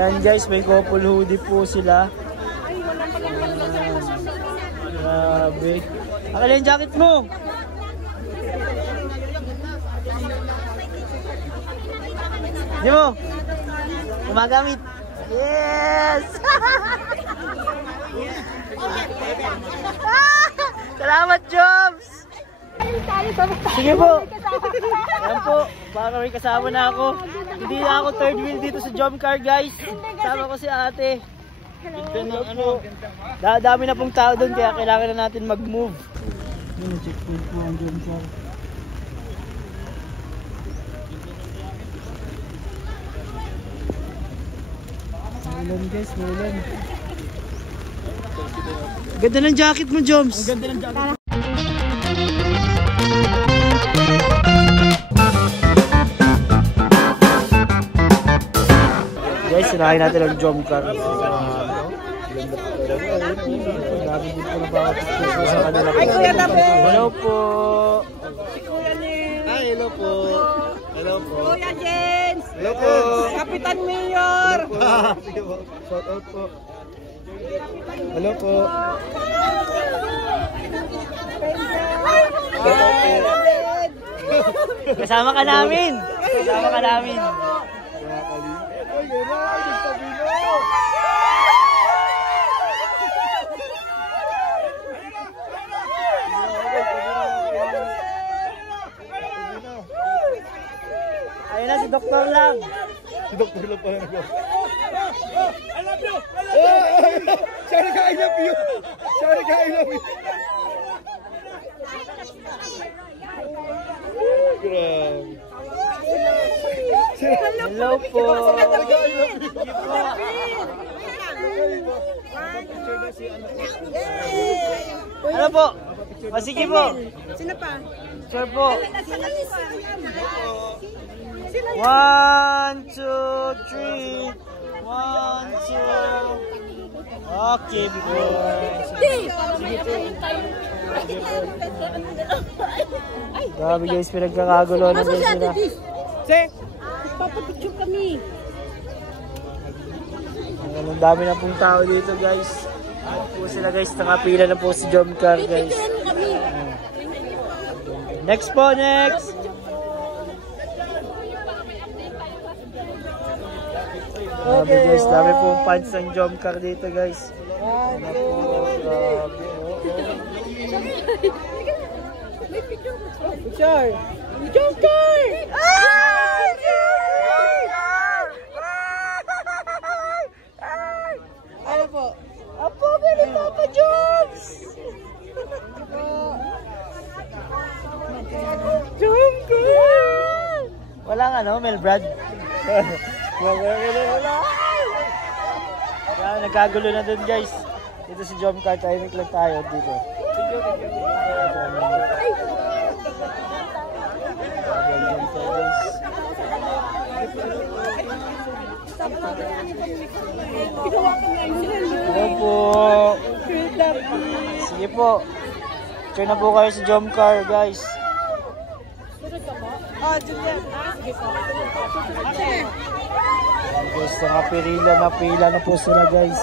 Ayan guys, may couple hoodie po sila. Grabe. Akala yung jacket mo. Di mo? Gumagamit. Yes! Salamat, Jobs! Sige po. Ayan po, baka may kasama na ako. Hindi na ako third wheel dito sa jump car, guys. Kasama ko si ate. Dami na pong tao doon, kaya kailangan na natin mag-move. Yun, checkpoint mo ang jump car. Maulan guys, maulan. Ganda ng jacket mo, Joms. Ang ganda ng jacket. Guys, sinahin natin ang jump car. Dami din po na baka sa kanila. Ay, Kuya Tabe! Hello po! Si Kuya Nin! Hi, hello po! Hello po! Kuya Jens! Hello po! Kapitan Mayor! Shout out po! Hello po! Kasama ka namin! Kasama ka namin! Ayun na, si Doktor lang. Si Doktor lang pala nag-go. I love you! Sorry ka, I love you! Sorry ka, I love you! Grabe. Hello po. Ano po? Sige po. Sino pa? Sure po. 1, 2, 3. 1, 2. Okay, before. Grabe guys, pinagkakagulo na guys sila. Papapicture kami. Ang dami na pong tao dito guys. Ano po sila guys, nakapila na po si jump car guys. Next po, next! Grabe guys, dami pong fans ng jump car dito guys. Ano po, grabe. Picture! Jump car! Ano po? Apo, galing Papa Jones! Jump car! Walang ano, Melbrad? Wala! Kaya nagkagulo na dun guys. Dito si jump car, timing lang tayo dito. Hello po. Sige po. Try na po kayo sa jump car guys. Guys, napila na po sila guys.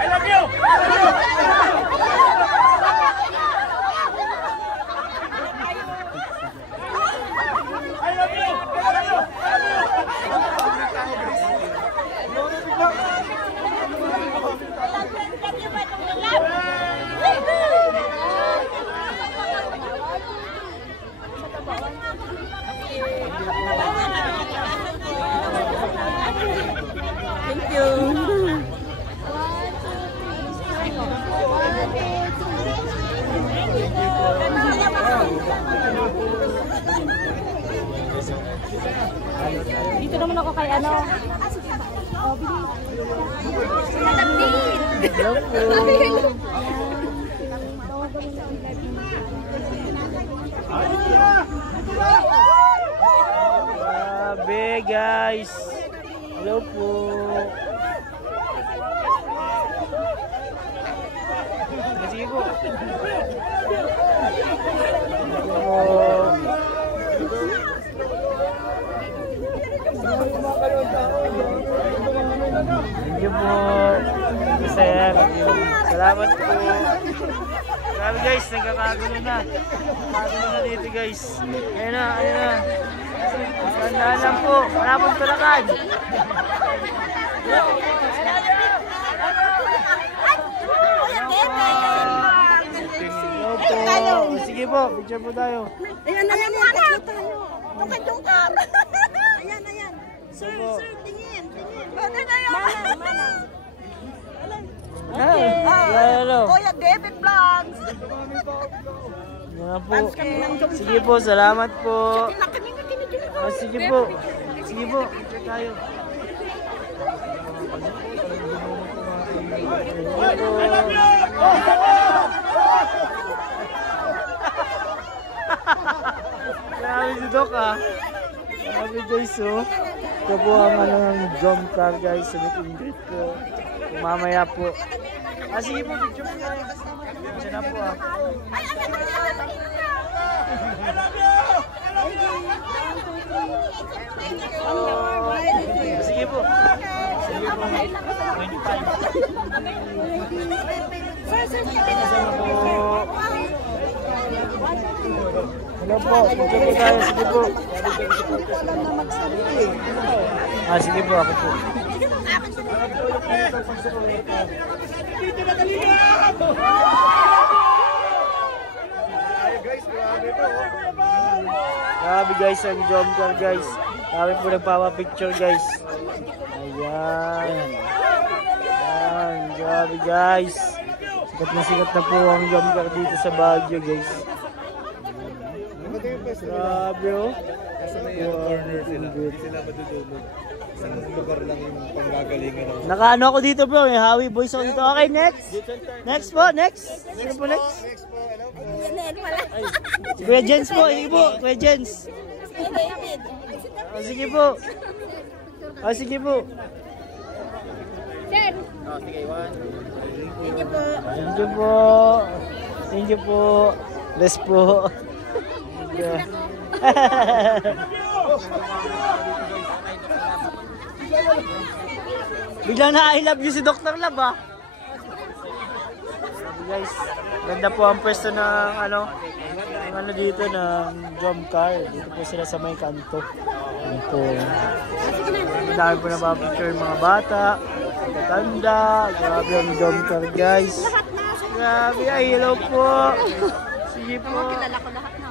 I love you! Thank you. Dito naman ako kay ano. Oh, Hello po. Grabe guys. Hello po. Sige po. Hello po. guys, nagkakagulo na. Nagkakagulo na dito guys. Ayan na, ayan na. Tandaan lang po, marapong tulakan. Sige po, picture po tayo. Ayan na yan, ayan tayo. Joker. Ayan, ayan. Sir, tingin. Mana na yan? Mana. Hello. Kuya David Vlogs. Yan po. Sige po, salamat po. Sige po. Sige po, picture tayo. Grabe si Doc ah. Grabe guys oh. Ito po ang ng drum car guys sa meet and greet ko. Mamaya po. Sige po, picture po tayo. Diyan na po ah. Sige po. Sige po. 25. Hello po, picture po tayo. Sige po. Sige po, ako po. Grabe guys, ang drum car guys. Grabe po nagpapapicture guys. Ayan. Ayan, grabe guys. Sikat na po ang drum car dito sa Baguio guys. Grabe oh. Nakaano ako dito bro, may Hawi boys ako dito. Okay, next. Next po, next. Sino po next? Si Kuya Jens po, sige po, Kuya Jens. Sige po. Sige po. Sige, one. Thank you po. Thank you po. Thank you po. Bless po. Biglang na I love you si Dr. Lab ah. Guys, ganda po ang pwesto ng ano dito ng drum car. Dito po sila sa may kanto. Ano po. Dami po na picture mga bata, matanda. Grabe ang drum car guys. Grabe, ay hello po. Sige po. Kilala ko lahat na.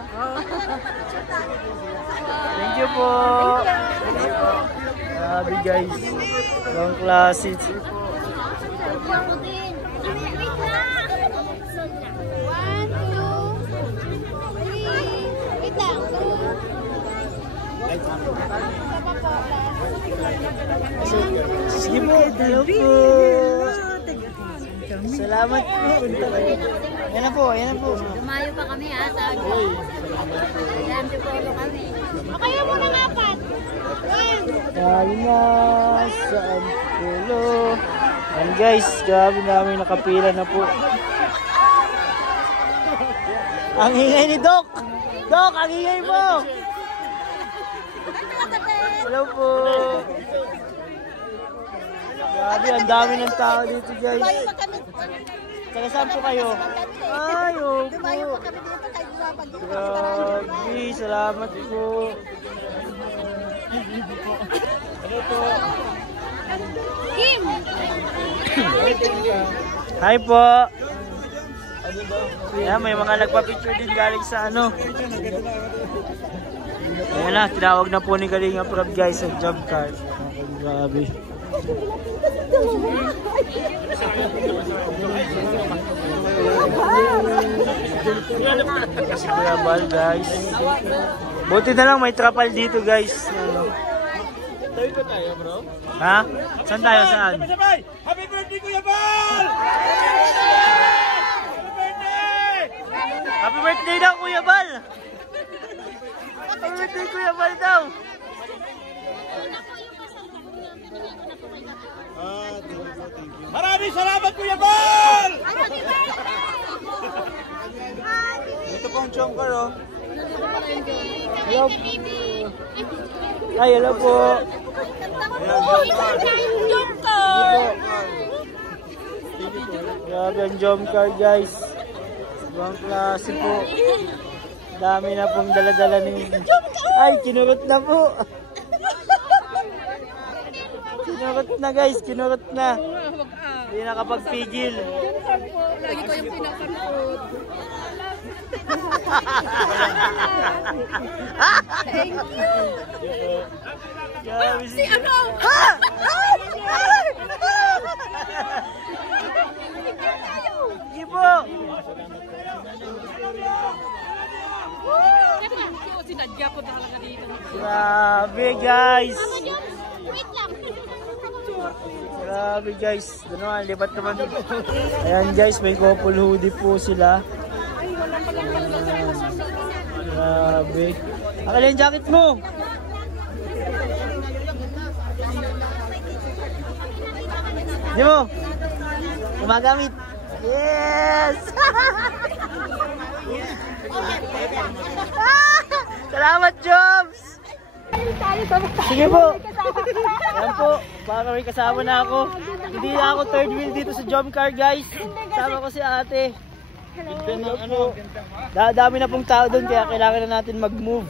Thank you po. Grabe guys. Ang klase. Ako din. Wait na. 1, 2, 3. Sige po. Hello po. Salamat po. Yan na po, yan na po. Dumayo pa kami ha. Ayan, dipolo kami. Kaya mo ng apat. Tayo na sa Antipolo. And guys, grabe namin nakapila na po. Ang hingay ni Doc. Doc, ang hingay mo. Hello po. Grabe, ang dami ng tao dito guys. Taga saan po kayo? Ay, opo. Grabe, salamat po. Hello po. Kim! Hi po. Ayan, may mga nagpa-picture din galing sa ano. Ayan na, tinawag na po ni Kalinga Prab guys sa job card. Grabe. Kasi Kuya Bal guys. Buti na lang may trapal dito guys. Tayo ba tayo bro? Ha? Saan tayo? Saan? Happy birthday Kuya Bal! Happy birthday daw Kuya Bal! Happy birthday Kuya Bal daw! Maraming salamat Kuya Bal! Ito po ang chong car oh. Hello. Ay, hello po. Grabe ang jump car guys. Ibang klase po. Dami na pong dala-dala ni... Ay, kinurot na po. Kinurot na guys, kinurot na. Hindi nakapagpigil. Lagi ko yung pinakanood. Thank you. Grabe Si ano? Sige po. Sinadya ko talaga dito. Grabe guys. Wait lang. Grabe guys. Gano'n, lipat naman. Ayan guys, may couple hoodie po sila. Grabe. Akala yung jacket mo. Di mo? Gumagamit. Yes! Salamat, Jobs! Sige po. Yan po. Baka may kasama na ako. Hindi na ako third wheel dito sa jump car, guys. Kasama ko si ate. Dami na pong tao doon kaya kailangan na natin mag-move.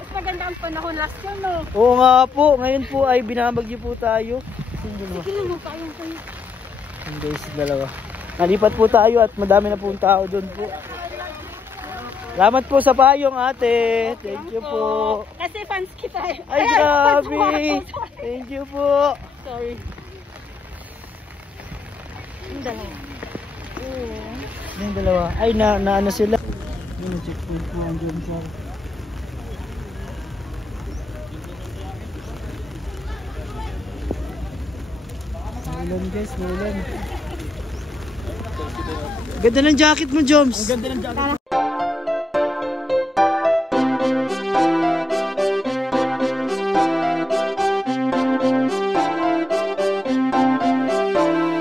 Mas maganda ang panahon last year, no? Oo nga po. Ngayon po ay binabagyo po tayo. Sige mo, kayang kayo. Yung guys, dalawa. Nalipat po tayo at madami na pong tao doon po. Salamat po sa payong ate. Thank you po. Kasi fans kita eh. Ay, grabe. Thank you po. Sorry. Yung dalawa. Yung dalawa. Ay, na ano sila. Yung checkpoint na andyan sa... Maulan guys, maulan. Ganda ng jacket mo, Joms. Ang ganda ng jacket.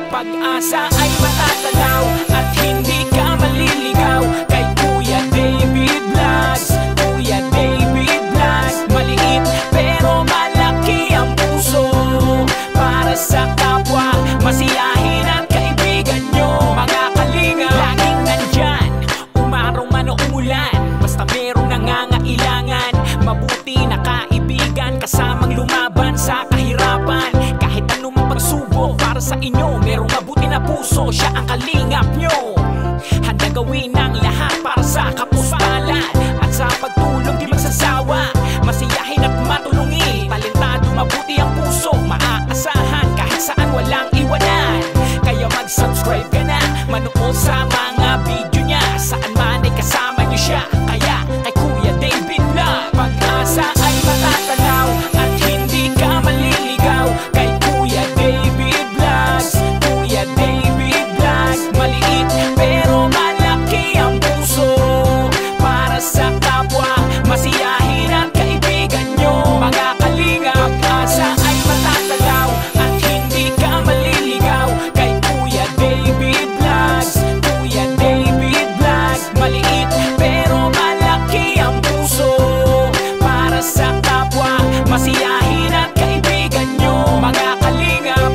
Pag-asa ay matatanaw at hindi ka maliligaw kay Kuya David Vlogs. Kuya David Vlogs, maliit pero malaki ang puso para sa kapwa, masiyahin at kaibigan nyo. Mga kalinga, laging nandyan, umaraw man o umulan, basta merong nangangailangan. Mabuti na kaibigan, kasamang lumaban sa kahirapan. Kahit anumang pagsubok para sa inyo, merong mabuti na puso, siya ang kalingap nyo. Handa gawin ang lahat para sa kapustalan at sa pagtulong di magsasawa, masiyahin at matulungin. Talentado, mabuti ang puso, maaasahan kahit saan walang iwanan. Kaya mag-subscribe ka na, manood sa mga video niya, saan man ay kasama niyo siya. Kaya kay Kuya David Vlog, pag-asa ay matatanaw at hindi ka maliligaw kay Kuya David Vlogs. Kuya David Vlogs, maliit pero malaki ang puso para sa kapwa, masiyahin at kaibigan nyo. Mga kalinga, pag-asa ay matatanaw at hindi ka maliligaw kay Kuya David Vlogs. Kuya David Vlogs, maliit pero malaki ang puso para sa kapwa, masiyahin at kaibigan nyo. Mga kalingap,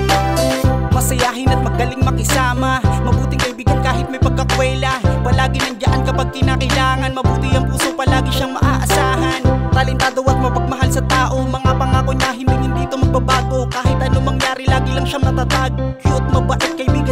masayahin at magaling makisama, mabuting kaibigan kahit may pagkakwela. Palagi nandiyan kapag kinakailangan, mabuti ang puso, palagi siyang maaasahan. Talentado at mapagmahal sa tao, mga pangako niya hindi ito magbabago. Kahit anong mangyari, lagi lang siyang matatag. Cute, mabait, kaibigan